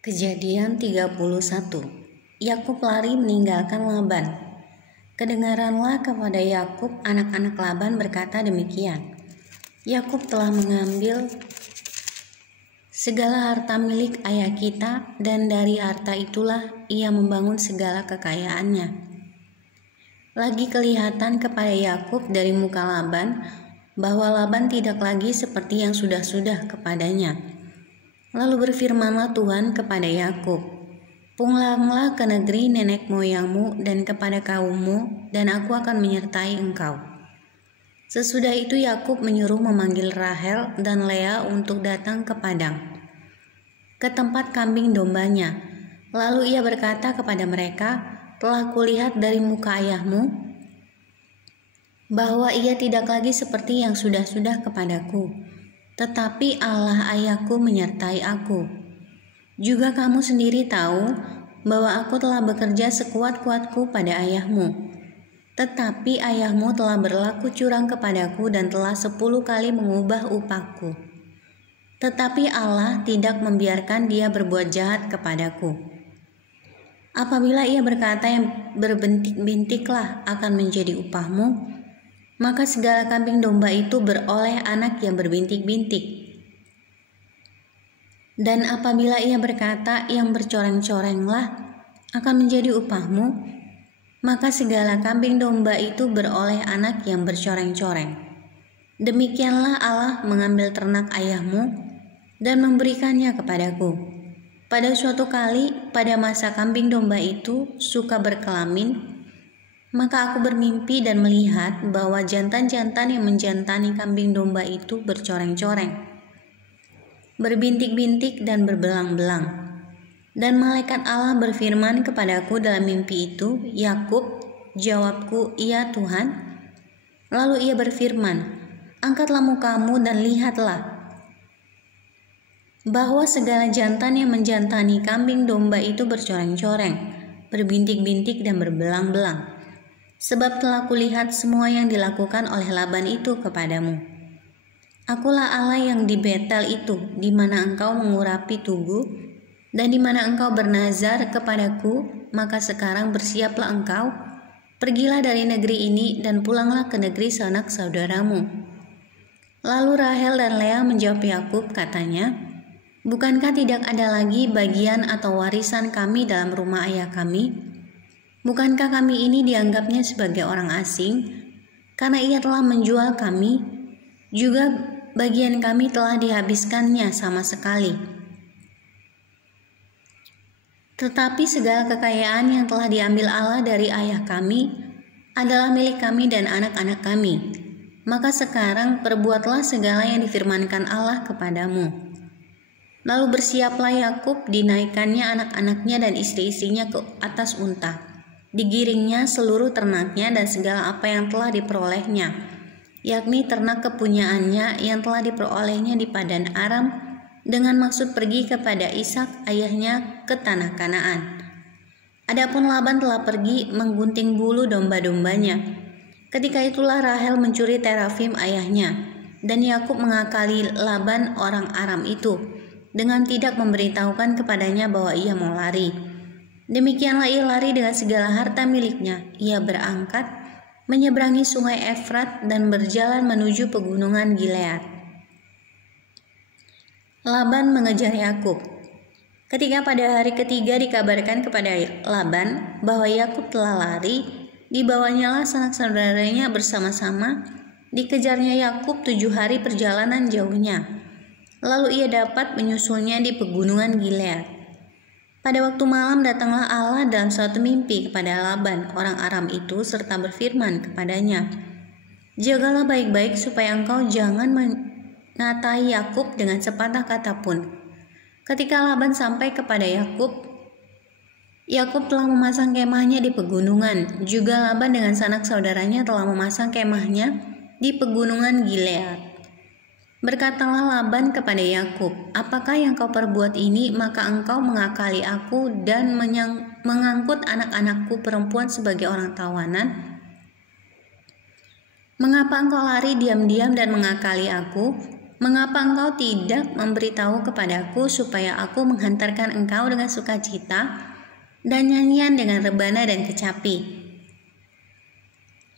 Kejadian 31. Yakub lari meninggalkan Laban. Kedengaranlah kepada Yakub anak-anak Laban berkata demikian. Yakub telah mengambil segala harta milik ayah kita, dan dari harta itulah ia membangun segala kekayaannya. Lagi kelihatan kepada Yakub dari muka Laban bahwa Laban tidak lagi seperti yang sudah-sudah kepadanya. Lalu berfirmanlah Tuhan kepada Yakub, "Pulanglah ke negeri nenek moyangmu dan kepada kaummu, dan aku akan menyertai engkau." Sesudah itu Yakub menyuruh memanggil Rahel dan Lea untuk datang ke padang, ke tempat kambing dombanya. Lalu ia berkata kepada mereka, "Telah kulihat dari muka ayahmu bahwa ia tidak lagi seperti yang sudah-sudah kepadaku, tetapi Allah ayahku menyertai aku. Juga kamu sendiri tahu bahwa aku telah bekerja sekuat-kuatku pada ayahmu. Tetapi ayahmu telah berlaku curang kepadaku dan telah 10 kali mengubah upahku. Tetapi Allah tidak membiarkan dia berbuat jahat kepadaku. Apabila ia berkata yang berbintik-bintiklah akan menjadi upahmu, maka segala kambing domba itu beroleh anak yang berbintik-bintik. Dan apabila ia berkata yang bercoreng-corenglah akan menjadi upahmu, maka segala kambing domba itu beroleh anak yang bercoreng-coreng. Demikianlah Allah mengambil ternak ayahmu dan memberikannya kepadaku. Pada suatu kali, pada masa kambing domba itu suka berkelamin, maka aku bermimpi dan melihat bahwa jantan-jantan yang menjantani kambing domba itu bercoreng-coreng, berbintik-bintik dan berbelang-belang. Dan malaikat Allah berfirman kepadaku dalam mimpi itu, 'Yakub,' jawabku, 'Iya Tuhan.' Lalu ia berfirman, 'Angkatlah mukamu dan lihatlah bahwa segala jantan yang menjantani kambing domba itu bercoreng-coreng, berbintik-bintik dan berbelang-belang. Sebab telah kulihat semua yang dilakukan oleh Laban itu kepadamu. Akulah Allah yang di Betel itu, di mana engkau mengurapi tugu, dan di mana engkau bernazar kepadaku. Maka sekarang bersiaplah engkau, pergilah dari negeri ini, dan pulanglah ke negeri sanak saudaramu." Lalu Rahel dan Lea menjawab Yakub, katanya, "Bukankah tidak ada lagi bagian atau warisan kami dalam rumah ayah kami? Bukankah kami ini dianggapnya sebagai orang asing, karena ia telah menjual kami? Juga bagian kami telah dihabiskannya sama sekali. Tetapi segala kekayaan yang telah diambil Allah dari ayah kami adalah milik kami dan anak-anak kami. Maka sekarang perbuatlah segala yang difirmankan Allah kepadamu." Lalu bersiaplah Yakub, dinaikkannya anak-anaknya dan istri-istrinya ke atas unta. Digiringnya seluruh ternaknya dan segala apa yang telah diperolehnya, yakni ternak kepunyaannya yang telah diperolehnya di Padan Aram, dengan maksud pergi kepada Ishak ayahnya ke tanah Kanaan. Adapun Laban telah pergi menggunting bulu domba-dombanya. Ketika itulah Rahel mencuri terafim ayahnya, dan Yakub mengakali Laban orang Aram itu dengan tidak memberitahukan kepadanya bahwa ia mau lari. Demikianlah ia lari dengan segala harta miliknya. Ia berangkat, menyeberangi sungai Efrat dan berjalan menuju pegunungan Gilead. Laban mengejar Yakub. Ketika pada hari ketiga dikabarkan kepada Laban bahwa Yakub telah lari, dibawanyalah sanak saudaranya bersama-sama. Dikejarnya Yakub 7 hari perjalanan jauhnya. Lalu ia dapat menyusulnya di pegunungan Gilead. Pada waktu malam datanglah Allah dalam suatu mimpi kepada Laban orang Aram itu, serta berfirman kepadanya, "Jagalah baik-baik supaya engkau jangan mengatai Yakub dengan sepatah kata pun." Ketika Laban sampai kepada Yakub, Yakub telah memasang kemahnya di pegunungan. Juga Laban dengan sanak saudaranya telah memasang kemahnya di pegunungan Gilead. Berkatalah Laban kepada Yakub, "Apakah yang kau perbuat ini? Maka engkau mengakali aku dan mengangkut anak-anakku perempuan sebagai orang tawanan. Mengapa engkau lari diam-diam dan mengakali aku?" Mengapa engkau tidak memberitahu kepadaku supaya aku menghantarkan engkau dengan sukacita dan nyanyian dengan rebana dan kecapi?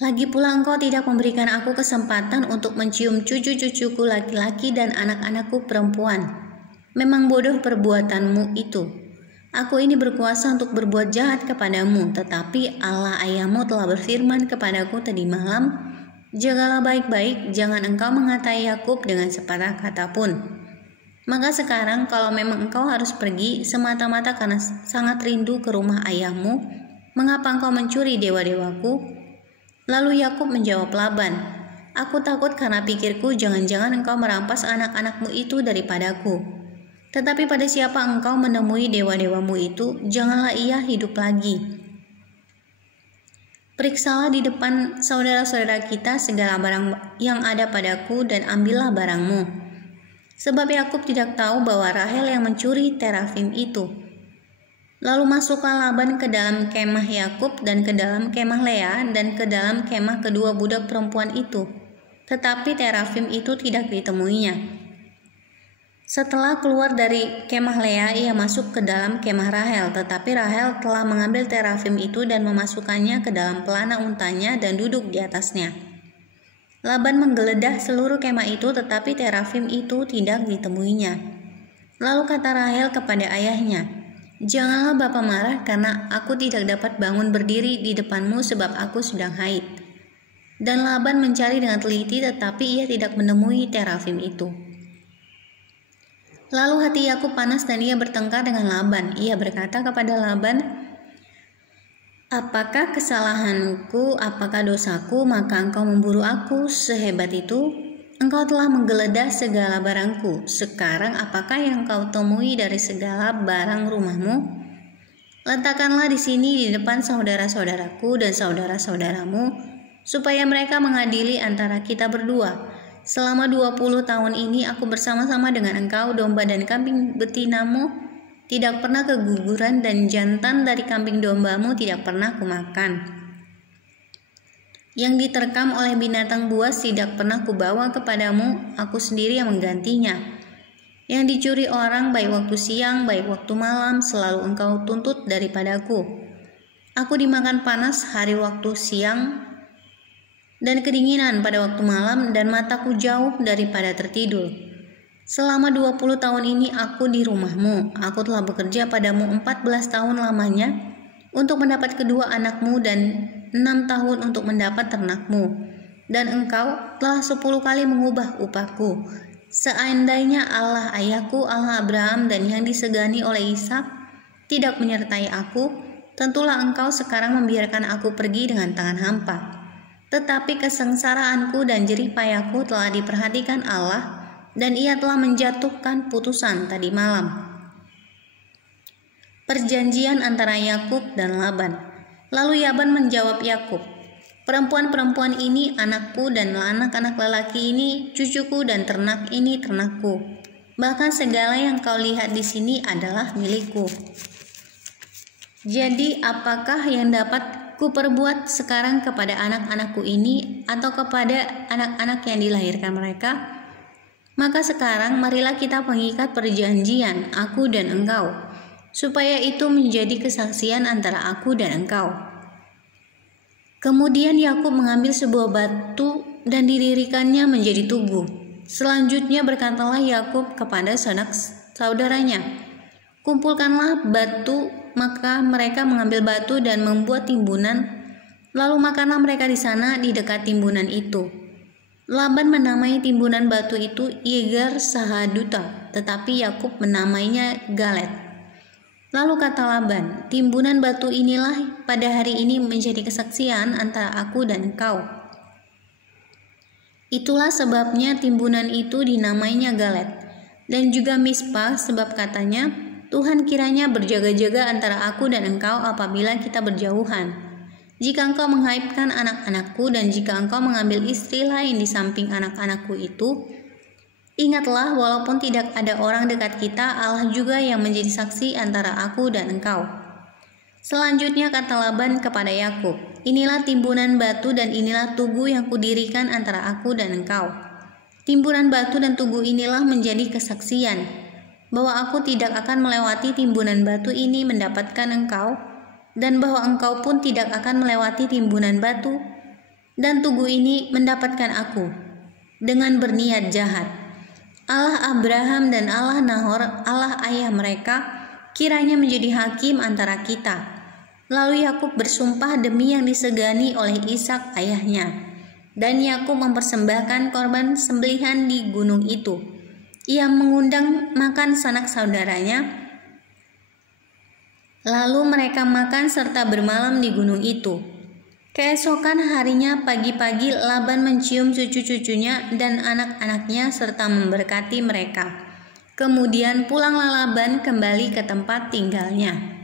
Lagi pula engkau tidak memberikan aku kesempatan untuk mencium cucu-cucuku laki-laki dan anak-anakku perempuan. Memang bodoh perbuatanmu itu. Aku ini berkuasa untuk berbuat jahat kepadamu, tetapi Allah ayahmu telah berfirman kepadaku tadi malam, jagalah baik-baik, jangan engkau mengatai Yakub dengan sepatah kata pun. Maka sekarang kalau memang engkau harus pergi semata-mata karena sangat rindu ke rumah ayahmu, mengapa engkau mencuri dewa-dewaku? Lalu Yakub menjawab Laban, aku takut karena pikirku jangan-jangan engkau merampas anak-anakmu itu daripadaku. Tetapi pada siapa engkau menemui dewa-dewamu itu, janganlah ia hidup lagi. Periksalah di depan saudara-saudara kita segala barang yang ada padaku dan ambillah barangmu. Sebab Yakub tidak tahu bahwa Rahel yang mencuri terafim itu. Lalu masuklah Laban ke dalam kemah Yakub dan ke dalam kemah Lea dan ke dalam kemah kedua budak perempuan itu. Tetapi terafim itu tidak ditemuinya. Setelah keluar dari kemah Lea, ia masuk ke dalam kemah Rahel, tetapi Rahel telah mengambil terafim itu dan memasukkannya ke dalam pelana untanya dan duduk di atasnya. Laban menggeledah seluruh kemah itu, tetapi terafim itu tidak ditemuinya. Lalu kata Rahel kepada ayahnya, janganlah bapa marah karena aku tidak dapat bangun berdiri di depanmu sebab aku sedang haid. Dan Laban mencari dengan teliti, tetapi ia tidak menemui terafim itu. Lalu hati Yakub panas dan ia bertengkar dengan Laban. Ia berkata kepada Laban, apakah kesalahanku, apakah dosaku, maka engkau memburu aku sehebat itu? Engkau telah menggeledah segala barangku. Sekarang apakah yang kau temui dari segala barang rumahmu? Letakkanlah di sini di depan saudara-saudaraku dan saudara-saudaramu, supaya mereka mengadili antara kita berdua. Selama 20 tahun ini aku bersama-sama dengan engkau, domba dan kambing betinamu tidak pernah keguguran dan jantan dari kambing dombamu tidak pernah kumakan. Yang diterkam oleh binatang buas tidak pernah kubawa kepadamu, aku sendiri yang menggantinya. Yang dicuri orang baik waktu siang baik waktu malam selalu engkau tuntut daripadaku. Aku dimakan panas hari waktu siang dan kedinginan pada waktu malam, dan mataku jauh daripada tertidur. Selama 20 tahun ini aku di rumahmu. Aku telah bekerja padamu 14 tahun lamanya untuk mendapat kedua anakmu dan 6 tahun untuk mendapat ternakmu. Dan engkau telah 10 kali mengubah upahku. Seandainya Allah ayahku, Allah Abraham dan yang disegani oleh Ishak tidak menyertai aku, tentulah engkau sekarang membiarkan aku pergi dengan tangan hampa. Tetapi kesengsaraanku dan jerih payahku telah diperhatikan Allah, dan ia telah menjatuhkan putusan tadi malam. Perjanjian antara Yakub dan Laban. Lalu Laban menjawab Yakub, perempuan-perempuan ini anakku dan anak-anak lelaki ini cucuku dan ternak ini ternakku. Bahkan segala yang kau lihat di sini adalah milikku. Jadi apakah yang dapat kuperbuat sekarang kepada anak-anakku ini atau kepada anak-anak yang dilahirkan mereka? Maka sekarang marilah kita mengikat perjanjian aku dan engkau, supaya itu menjadi kesaksian antara aku dan engkau. Kemudian Yakub mengambil sebuah batu dan didirikannya menjadi tugu. Selanjutnya berkatalah Yakub kepada saudara-saudaranya, kumpulkanlah batu. Maka mereka mengambil batu dan membuat timbunan, lalu makanlah mereka di sana di dekat timbunan itu. Laban menamai timbunan batu itu Yegar Sahaduta, tetapi Yakub menamainya Galet. Lalu kata Laban, timbunan batu inilah pada hari ini menjadi kesaksian antara aku dan engkau. Itulah sebabnya timbunan itu dinamainya Galet, dan juga Mispa, sebab katanya, Tuhan kiranya berjaga-jaga antara aku dan engkau apabila kita berjauhan. Jika engkau menghaibkan anak-anakku dan jika engkau mengambil istri lain di samping anak-anakku itu, ingatlah walaupun tidak ada orang dekat kita, Allah juga yang menjadi saksi antara aku dan engkau. Selanjutnya kata Laban kepada Yakub, inilah timbunan batu dan inilah tugu yang kudirikan antara aku dan engkau. Timbunan batu dan tugu inilah menjadi kesaksian bahwa aku tidak akan melewati timbunan batu ini mendapatkan engkau, dan bahwa engkau pun tidak akan melewati timbunan batu dan tugu ini mendapatkan aku dengan berniat jahat. Allah Abraham dan Allah Nahor, Allah ayah mereka, kiranya menjadi hakim antara kita. Lalu Yakub bersumpah demi yang disegani oleh Ishak ayahnya, dan Yakub mempersembahkan korban sembelihan di gunung itu. Ia mengundang makan sanak saudaranya, lalu mereka makan serta bermalam di gunung itu. Keesokan harinya pagi-pagi Laban mencium cucu-cucunya dan anak-anaknya serta memberkati mereka. Kemudian pulanglah Laban kembali ke tempat tinggalnya.